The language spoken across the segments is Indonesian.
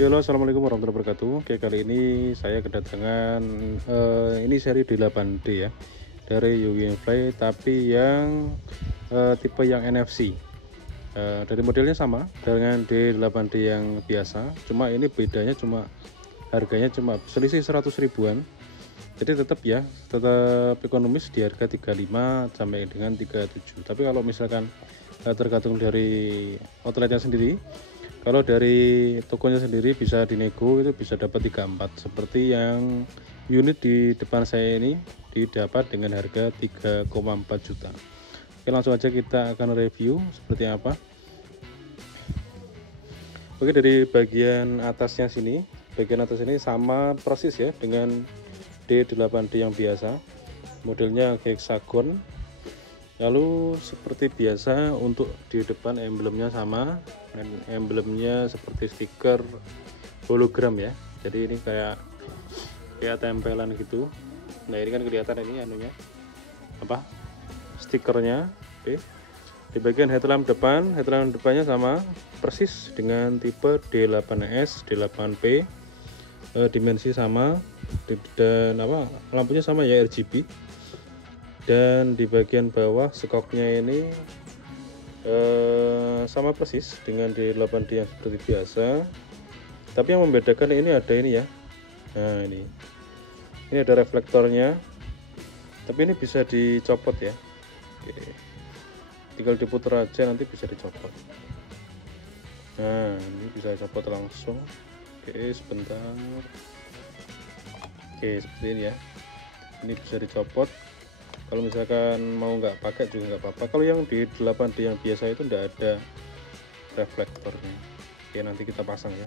Halo, assalamualaikum warahmatullahi wabarakatuh. Oke, kali ini saya kedatangan ini seri D8D ya, dari UWinfly, tapi yang tipe yang NFC. Dari modelnya sama dengan D8D yang biasa, cuma ini bedanya cuma harganya cuma selisih 100 ribuan. Jadi tetap ekonomis di harga 35 sampai dengan 37. Tapi kalau misalkan tergantung dari outletnya sendiri, kalau dari tokonya sendiri bisa dinego, itu bisa dapat 34, seperti yang unit di depan saya ini didapat dengan harga 3,4 juta. Oke, langsung aja kita akan review seperti apa. Oke, dari bagian atasnya sini, bagian atas ini sama persis ya dengan D8D yang biasa, modelnya hexagon. Lalu seperti biasa untuk di depan emblemnya sama, dan emblemnya seperti stiker hologram ya. Jadi ini kayak tempelan gitu. Nah, ini kan kelihatan ini anunya apa? Stikernya. Oke. Di bagian headlamp depannya sama persis dengan tipe D8S, D8P. Dimensi sama dan lampunya sama ya, RGB. Dan di bagian bawah skoknya ini sama persis dengan D8D yang seperti biasa, tapi yang membedakan ini ada ini ya. Nah, ini ada reflektornya, tapi ini bisa dicopot ya. Oke. Tinggal diputar aja, nanti bisa dicopot. Nah, ini bisa dicopot langsung. Oke, sebentar. Oke, seperti ini ya, ini bisa dicopot. Kalau misalkan mau nggak pakai juga nggak apa-apa. Kalau yang di 8D yang biasa itu nggak ada reflektornya. Oke, nanti kita pasang ya.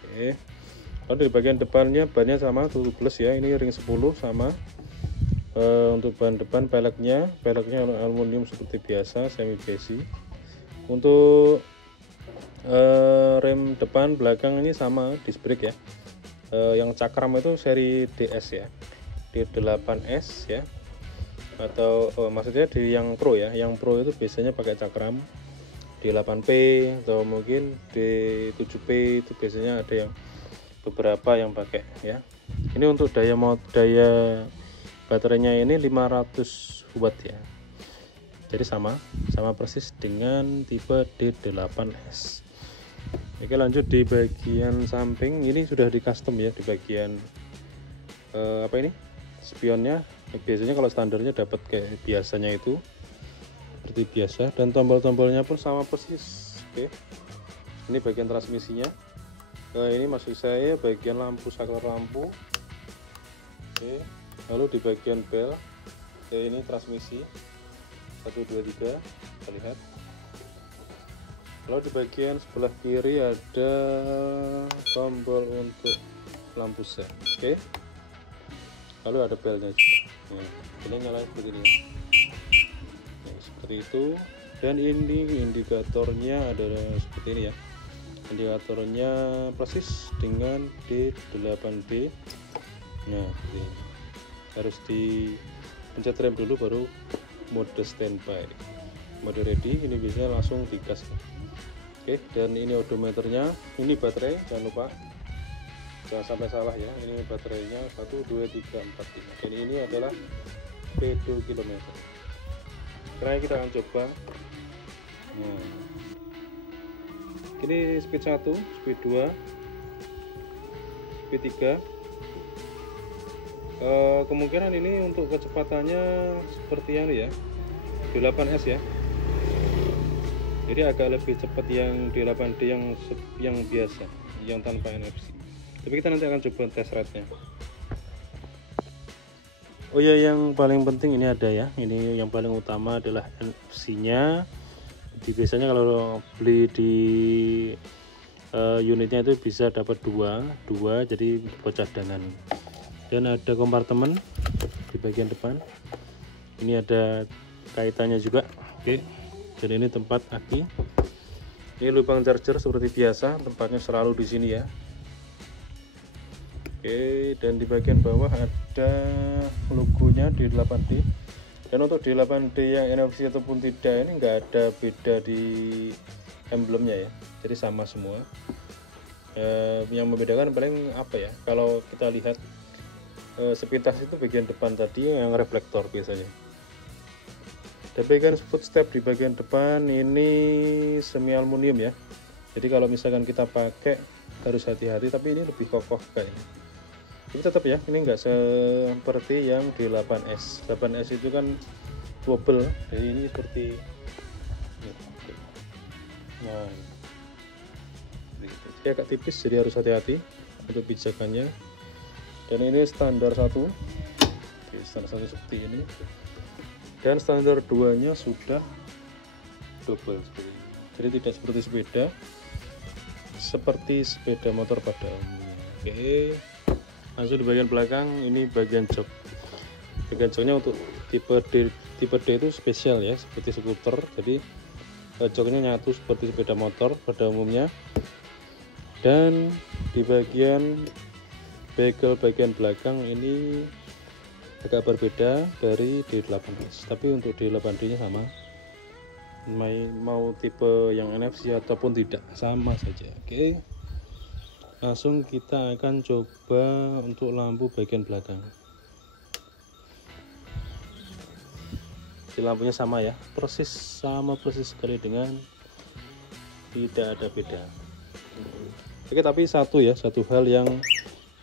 Oke. Lalu di bagian depannya bannya sama tubeless ya. Ini ring 10 sama. Untuk ban depan peleknya aluminium seperti biasa, semi besi. Untuk rem depan belakang ini sama disc brake ya. Yang cakram itu seri DS ya, D8S ya, atau maksudnya di yang Pro ya. Yang Pro itu biasanya pakai cakram D8P atau mungkin D7P, itu biasanya ada yang beberapa yang pakai ya. Ini untuk daya baterainya ini 500 watt ya. Jadi sama persis dengan tipe D8S. Oke, lanjut di bagian samping ini sudah di custom ya, di bagian spionnya. Biasanya kalau standarnya dapat kayak biasanya itu seperti biasa, dan tombol-tombolnya pun sama persis. Oke, ini bagian transmisinya. Ini maksud saya bagian lampu, saklar lampu. Oke, lalu di bagian bel, ini transmisi 1 2 3, kita lihat. Lalu di bagian sebelah kiri ada tombol untuk lampu sen. Oke. Lalu ada belnya juga. Nah, ini nyala seperti ini. Nah, seperti itu. Dan ini indikatornya adalah seperti ini ya. Indikatornya persis dengan D8D. Nah, ini harus dipencet rem dulu baru mode standby. Mode ready ini biasanya langsung digas. Oke, dan ini odometernya, ini baterai, jangan lupa. Jangan sampai salah ya, ini baterainya 1 2 3 4 5, dan ini adalah P2 km. Sekarang kita akan coba. Nah, ini speed 1, speed 2, speed 3. Kemungkinan ini untuk kecepatannya seperti yang ini ya, D8S ya. Jadi agak lebih cepat yang D8D yang biasa, yang tanpa NFC. Tapi kita nanti akan coba tes rate-nya. Oh ya, yang paling penting ini ada ya. Ini yang paling utama adalah NFC-nya. Biasanya kalau beli di unitnya itu bisa dapat dua, jadi buat cadangan. Dan ada kompartemen di bagian depan. Ini ada kaitannya juga. Oke. Dan ini tempat aki. Ini lubang charger seperti biasa, tempatnya selalu di sini ya. Oke, dan di bagian bawah ada logonya D8D. Dan untuk D8D yang NFC ataupun tidak, ini nggak ada beda di emblemnya ya, jadi sama semua. Yang membedakan paling apa ya, kalau kita lihat sepintas itu bagian depan tadi yang reflektor biasanya. Dan bagian footstep di bagian depan ini semi aluminium ya, jadi kalau misalkan kita pakai harus hati-hati, tapi ini lebih kokoh kayaknya. Tapi tetap ya, ini enggak seperti yang di 8S. 8S itu kan double, jadi ini seperti ini. Nah, jadi agak tipis, jadi harus hati-hati untuk pijakannya. Dan ini standar 1. Oke, standar 1 seperti ini. Dan standar 2-nya sudah double seperti ini. Jadi tidak seperti sepeda motor pada umumnya. Oke. Langsung di bagian belakang ini bagian jok. Bagian joknya untuk tipe D itu spesial ya, seperti skuter. Jadi joknya nyatu seperti sepeda motor pada umumnya. Dan di bagian bekel bagian belakang ini agak berbeda dari D8S, tapi untuk D8D nya sama. Mau tipe yang NFC ataupun tidak, sama saja. Oke, langsung kita akan coba untuk lampu bagian belakang. Di lampunya sama ya, persis sekali dengan tidak ada beda. Oke, tapi satu hal yang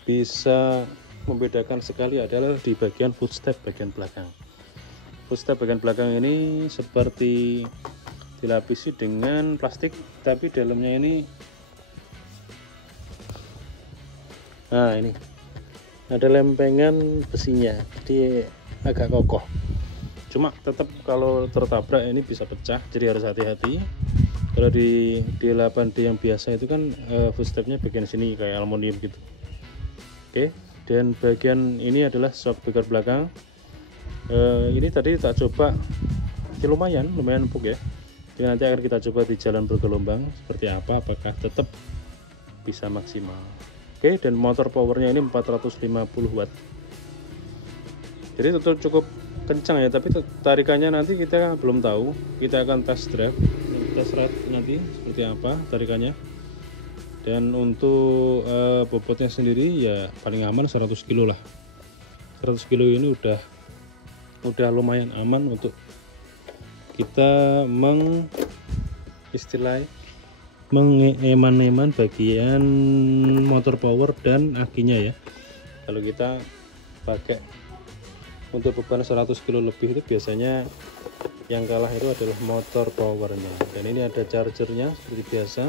bisa membedakan sekali adalah di bagian footstep bagian belakang. Footstep bagian belakang ini seperti dilapisi dengan plastik, tapi dalamnya ini ini ada lempengan besinya, jadi agak kokoh. Cuma tetap kalau tertabrak ini bisa pecah, jadi harus hati-hati. Kalau di 8D yang biasa itu kan footstepnya bagian sini kayak aluminium gitu. Oke, dan bagian ini adalah shock breaker belakang. Ini tadi tak coba, ya lumayan empuk ya. Jadi nanti akan kita coba di jalan bergelombang seperti apa, apakah tetap bisa maksimal. Oke, dan motor powernya ini 450 watt. Jadi tetap cukup kencang ya, tapi tarikannya nanti kita belum tahu. Kita akan test drive nanti seperti apa tarikannya. Dan untuk bobotnya sendiri ya paling aman 100 kilo lah. 100 kilo ini udah lumayan aman untuk kita mengeman bagian motor power dan akinya ya. Kalau kita pakai untuk beban 100 kilo lebih itu biasanya yang kalah itu adalah motor powernya. Dan ini ada chargernya seperti biasa.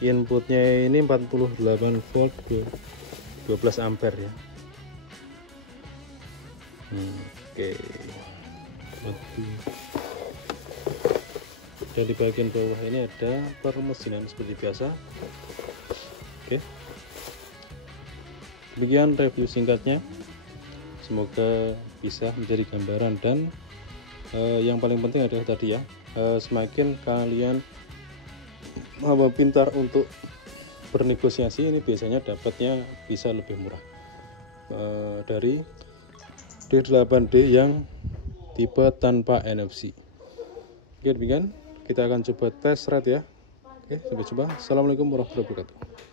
Inputnya ini 48 volt 12 ampere ya. Oke. Dan di bagian bawah ini ada permesinan seperti biasa. Oke. Demikian review singkatnya. Semoga bisa menjadi gambaran, dan yang paling penting adalah tadi ya, semakin kalian pintar untuk bernegosiasi, ini biasanya dapatnya bisa lebih murah dari D8D yang tipe tanpa NFC. Oke, demikian kita akan coba tes ride ya. Oke, sampai jumpa. Assalamualaikum warahmatullahi wabarakatuh.